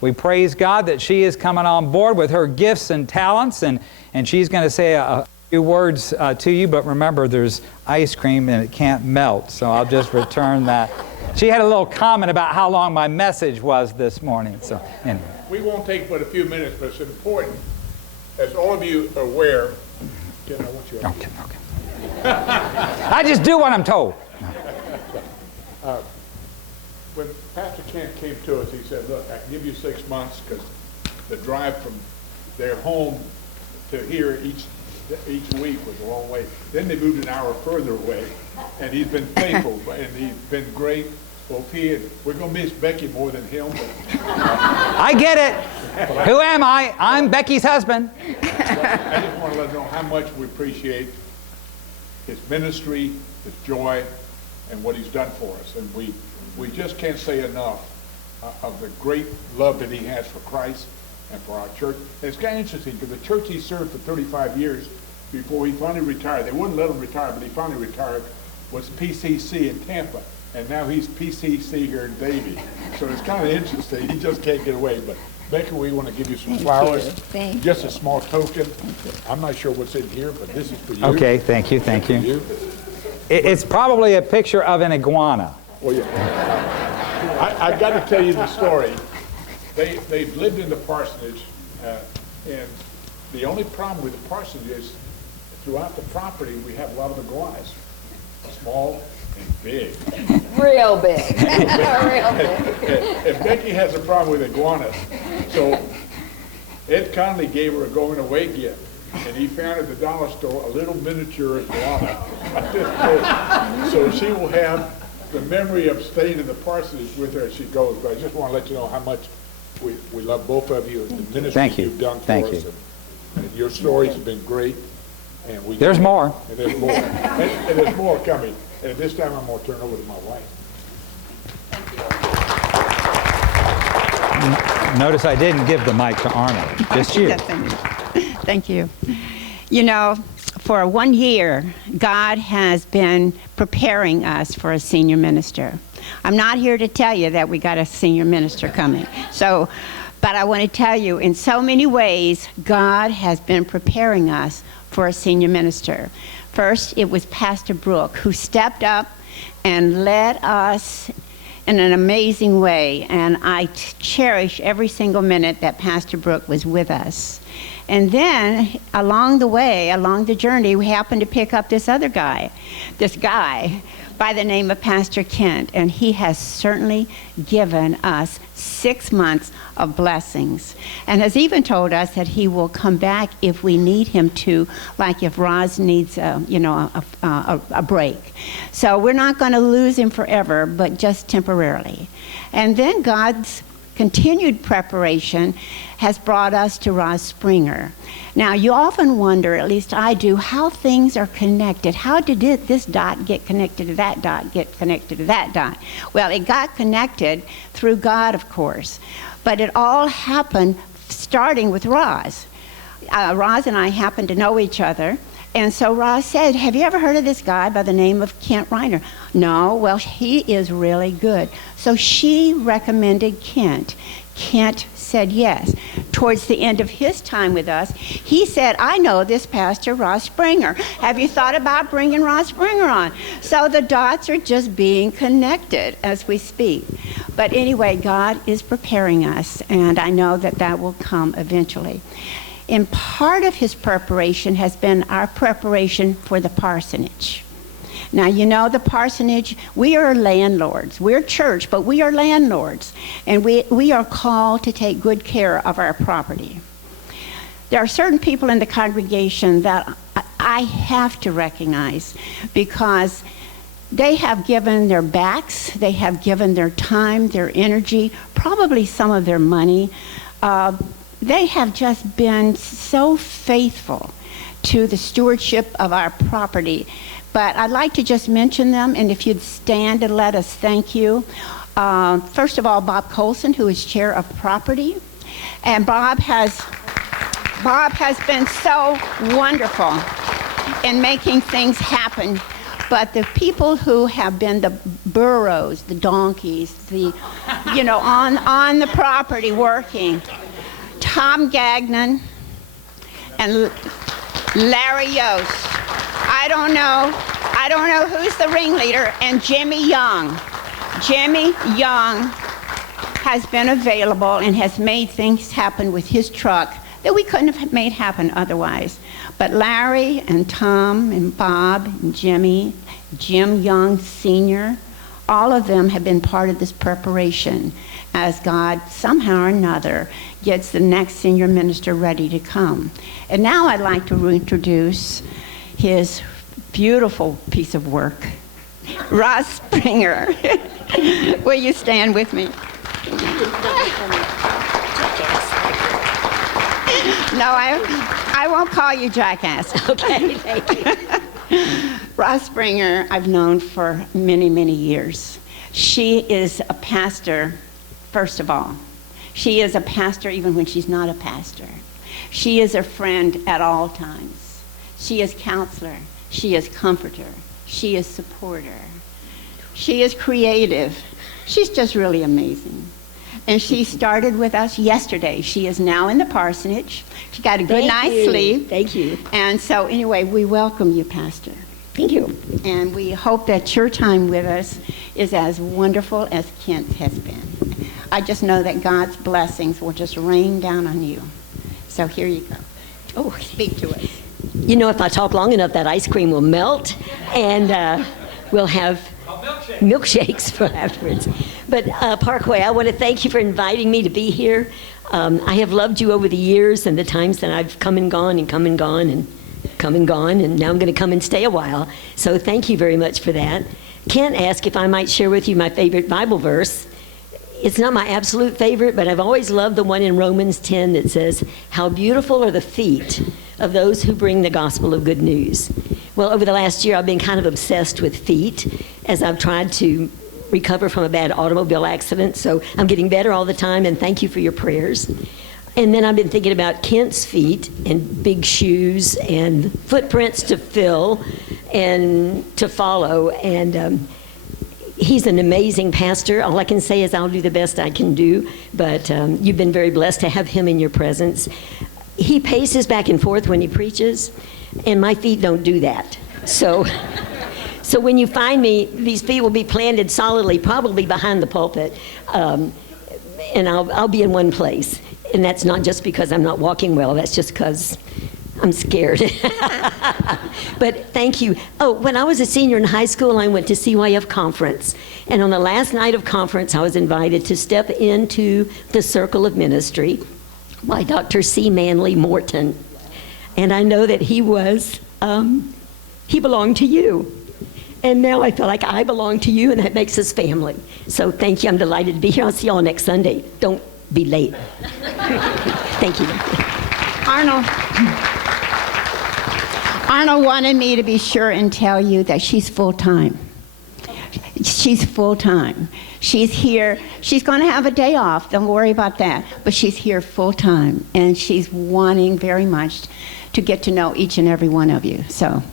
We praise God that she is coming on board with her gifts and talents, and she's going to say a few words to you, but remember there's ice cream and it can't melt, so I'll just return that. She had a little comment about how long my message was this morning, so anyway. We won't take but a few minutes, but it's important. As all of you are aware, Okay. I just do what I'm told. When Pastor Kent came to us, he said, look, I can give you 6 months because the drive from their home to here each week was a long way. Then they moved an hour further away, and he's been faithful, and he's been great. Both he and we're going to miss Becky more than him. But, I get it. Who am I? I'm Becky's husband. I just want to let him know how much we appreciate his ministry, his joy, and what he's done for us. And we just can't say enough of the great love that he has for Christ and for our church. And it's kind of interesting because the church he served for 35 years before he finally retired, they wouldn't let him retire, but he finally retired, was PCC in Tampa. And now he's PCC here in Davie. So it's kind of interesting. He just can't get away. But Becky, we want to give you some flowers. Thank you. Just a small token. I'm not sure what's in here, but this is for you. Okay, thank you. It's probably a picture of an iguana. Well, yeah. I got to tell you the story. They've lived in the parsonage, and the only problem with the parsonage is throughout the property we have a lot of iguanas, small and big. Real big. Real big. And Becky has a problem with iguanas, so Ed Conley gave her a going away gift, and he found at the dollar store a little miniature iguana like this big. So she will have the memory of staying in the parsonage with her as she goes. But I just want to let you know how much we love both of you and the ministry you've done for us. And your stories have been great. And there's more. And there's more. And there's more coming. And this time I'm going to turn over to my wife. Notice I didn't give the mic to Arnold, just you. Thank you. You know, for 1 year, God has been preparing us for a senior minister. I'm not here to tell you that we got a senior minister coming. But I want to tell you, in so many ways, God has been preparing us for a senior minister. First, it was Pastor Brooke who stepped up and led us in an amazing way, and I cherish every single minute that Pastor Brooke was with us. And then, along the way, along the journey, we happened to pick up this guy by the name of Pastor Kent, and he has certainly given us 6 months of blessings, and has even told us that he will come back if we need him to, like if Roz needs a break. So we're not going to lose him forever, but just temporarily. And then God's continued preparation has brought us to Roz Springer. Now, you often wonder, at least I do, how things are connected. How did this dot get connected to that dot, get connected to that dot? Well, it got connected through God, of course. But it all happened starting with Roz. Roz and I happened to know each other. And so Roz said, have you ever heard of this guy by the name of Kent Reiner? No, well, he is really good. So she recommended Kent. Kent said yes. Towards the end of his time with us, he said, I know this pastor, Roz Springer. Have you thought about bringing Roz Springer on? So the dots are just being connected as we speak. But anyway, God is preparing us, and I know that will come eventually. And part of his preparation has been our preparation for the parsonage. Now, you know, the parsonage, we are landlords. We're church, but we are landlords. And we are called to take good care of our property. There are certain people in the congregation that I have to recognize because they have given their backs, they have given their time, their energy, probably some of their money. They have just been so faithful to the stewardship of our property. But I'd like to just mention them, and if you'd stand and let us thank you. First of all, Bob Colson, who is chair of property. And Bob has been so wonderful in making things happen But the people who have been the burros, the donkeys, on the property working, Tom Gagnon and Larry Yost. I don't know who's the ringleader, and Jimmy Young. Jimmy Young has been available and has made things happen with his truck that we couldn't have made happen otherwise. But Larry and Tom and Bob and Jimmy, Jim Young Sr., all of them have been part of this preparation as God somehow or another gets the next senior minister ready to come. And now I'd like to reintroduce his beautiful piece of work, Ross Springer. Will you stand with me? No, I won't call you jackass. Okay, thank you. Ross Springer, I've known for many, many years. She is a pastor, first of all. She is a pastor even when she's not a pastor. She is a friend at all times. She is counselor. She is comforter. She is supporter. She is creative. She's just really amazing. And she started with us yesterday. She is now in the parsonage. She got a good night's sleep. Thank you. And so anyway, we welcome you, Pastor. Thank you. And we hope that your time with us is as wonderful as Kent has been. I just know that God's blessings will just rain down on you. So here you go. Oh, Speak to us. you know, if I talk long enough, that ice cream will melt, and we'll have milkshakes for afterwards. But Parkway, I want to thank you for inviting me to be here. I have loved you over the years and the times that I've come and gone and come and gone and come and gone, and now I'm going to come and stay a while. So thank you very much for that. Kent asked if I might share with you my favorite Bible verse. It's not my absolute favorite, but I've always loved the one in Romans 10 that says, "How beautiful are the feet of those who bring the gospel of good news." Well, over the last year, I've been kind of obsessed with feet as I've tried to recover from a bad automobile accident. So I'm getting better all the time, and thank you for your prayers. And then I've been thinking about Kent's feet and big shoes and footprints to fill and to follow. And he's an amazing pastor. All I can say is I'll do the best I can do, but you've been very blessed to have him in your presence. He paces back and forth when he preaches, and my feet don't do that. So when you find me, these feet will be planted solidly, probably behind the pulpit, and I'll be in one place. And that's not just because I'm not walking well, that's just because I'm scared. But thank you. Oh, when I was a senior in high school, I went to CYF conference. And on the last night of conference, I was invited to step into the circle of ministry by Dr. C. Manley Morton. And I know that he belonged to you. And now I feel like I belong to you, and that makes us family. So thank you. I'm delighted to be here. I'll see you all next Sunday. Don't be late. Thank you. Arnold wanted me to be sure and tell you that she's full-time. She's full-time. She's here. She's going to have a day off. Don't worry about that. But she's here full-time, and she's wanting very much to get to know each and every one of you. So